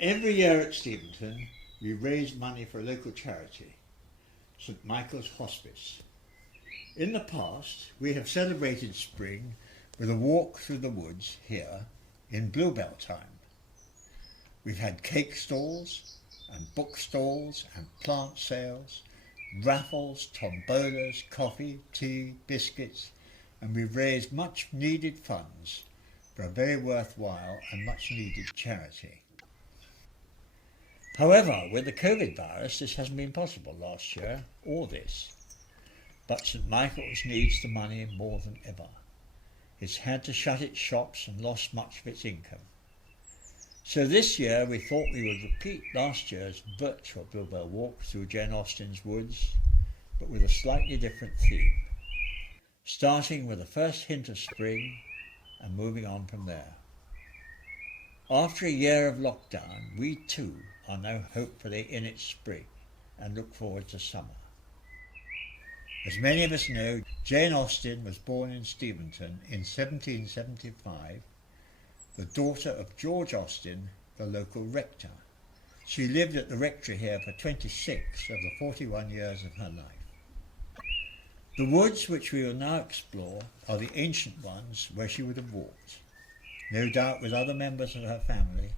Every year at Steventon, we raise money for a local charity, St Michael's Hospice. In the past, we have celebrated spring with a walk through the woods here in Bluebell time. We've had cake stalls and book stalls and plant sales, raffles, tombolas, coffee, tea, biscuits, and we've raised much needed funds for a very worthwhile and much needed charity. However, with the COVID virus, this hasn't been possible last year or this. But St Michael's needs the money more than ever. It's had to shut its shops and lost much of its income. So this year we thought we would repeat last year's virtual Bluebell walk through Jane Austen's woods, but with a slightly different theme, starting with the first hint of spring and moving on from there. After a year of lockdown, we too are now hopefully in its spring and look forward to summer. As many of us know, Jane Austen was born in Steventon in 1775, the daughter of George Austen, the local rector. She lived at the rectory here for 26 of the 41 years of her life. The woods which we will now explore are the ancient ones where she would have walked, no doubt with other members of her family,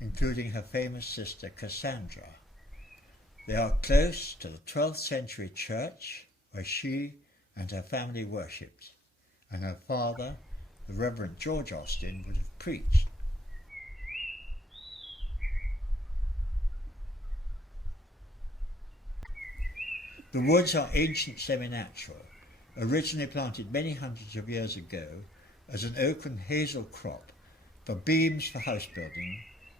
including her famous sister Cassandra. They are close to the 12th century church where she and her family worshipped, and her father, the Reverend George Austen, would have preached. The woods are ancient semi-natural, originally planted many hundreds of years ago as an oak and hazel crop for beams for house building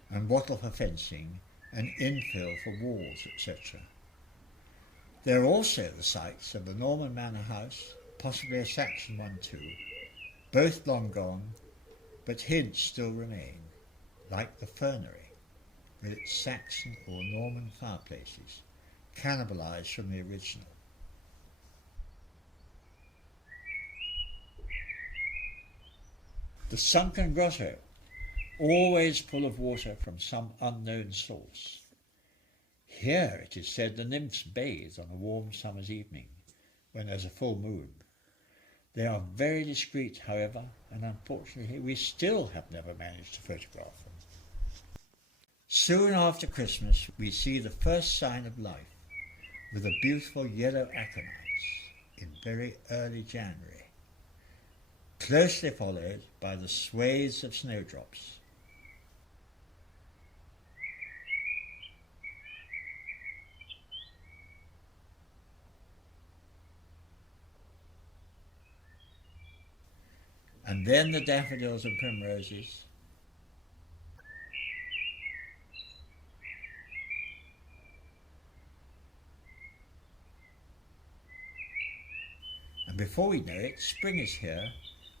and wattle for fencing and infill for walls, etc. They are also the sites of the Norman Manor House, possibly a Saxon one too, both long gone, but hints still remain, like the fernery, with its Saxon or Norman fireplaces, cannibalised from the original. The sunken grotto, always full of water from some unknown source. Here, it is said, the nymphs bathe on a warm summer's evening, when there's a full moon. They are very discreet, however, and unfortunately we still have never managed to photograph them. Soon after Christmas we see the first sign of life, with the beautiful yellow aconites in very early January, closely followed by the swathes of snowdrops. And then the daffodils and primroses, and before we know it, spring is here,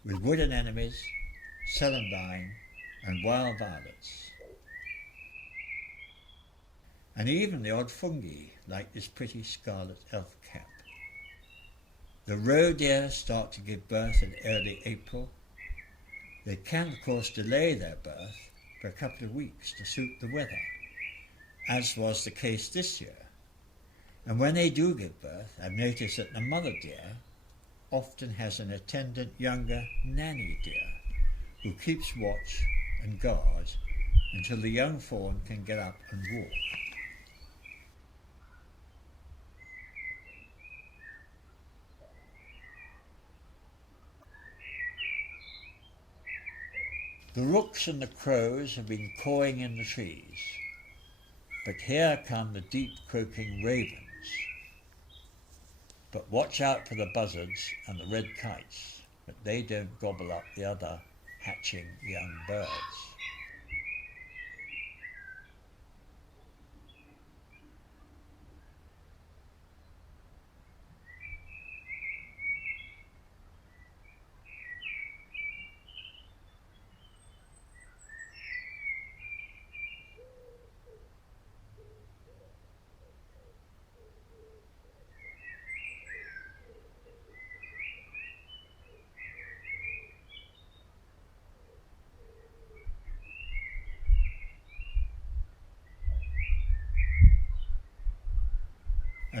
with wood anemones, celandine and wild violets, and even the odd fungi like this pretty scarlet elf cap. The roe deer start to give birth in early April. They can of course delay their birth for a couple of weeks to suit the weather, as was the case this year. And when they do give birth, I've noticed that the mother deer often has an attendant younger nanny deer who keeps watch and guard until the young fawn can get up and walk. The rooks and the crows have been cawing in the trees, but here come the deep croaking ravens. But watch out for the buzzards and the red kites, that they don't gobble up the other hatching young birds.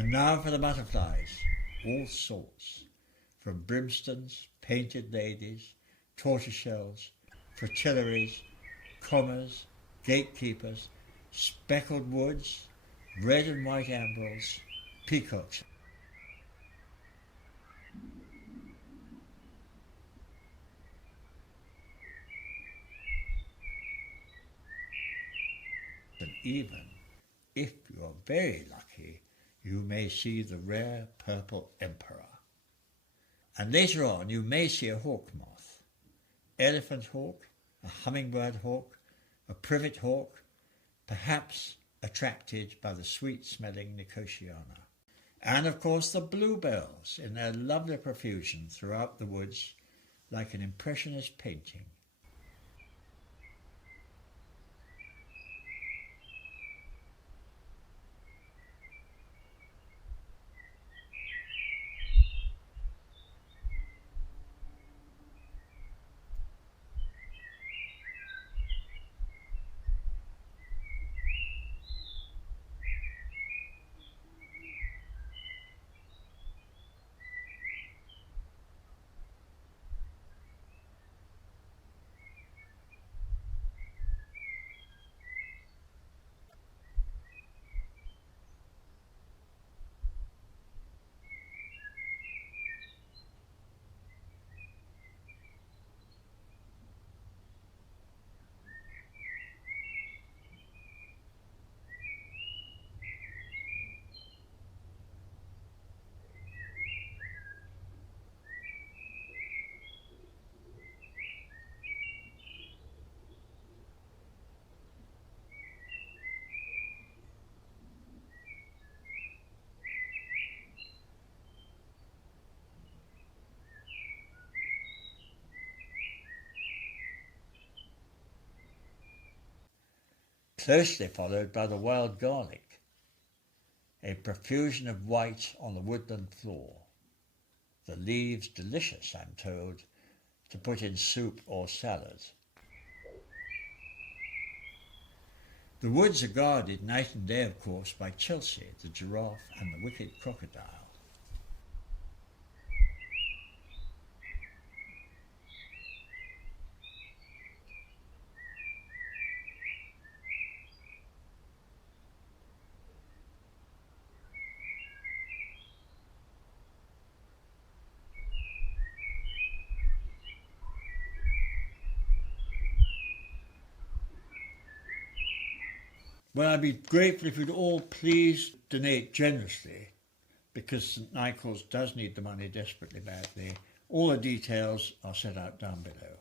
And now for the butterflies, all sorts, from brimstones, painted ladies, tortoiseshells, fritillaries, commas, gatekeepers, speckled woods, red and white ambrels, peacocks, and even, if you are very lucky, you may see the rare purple emperor. And later on you may see a hawk moth, elephant hawk, a hummingbird hawk, a privet hawk, perhaps attracted by the sweet-smelling Nicotiana. And of course the bluebells in their lovely profusion throughout the woods, like an impressionist painting. Closely followed by the wild garlic, a profusion of white on the woodland floor. The leaves delicious, I'm told, to put in soup or salad. The woods are guarded night and day, of course, by Chelsea, the giraffe and the wicked crocodile. Well, I'd be grateful if you'd all please donate generously, because St Michael's does need the money desperately badly. All the details are set out down below.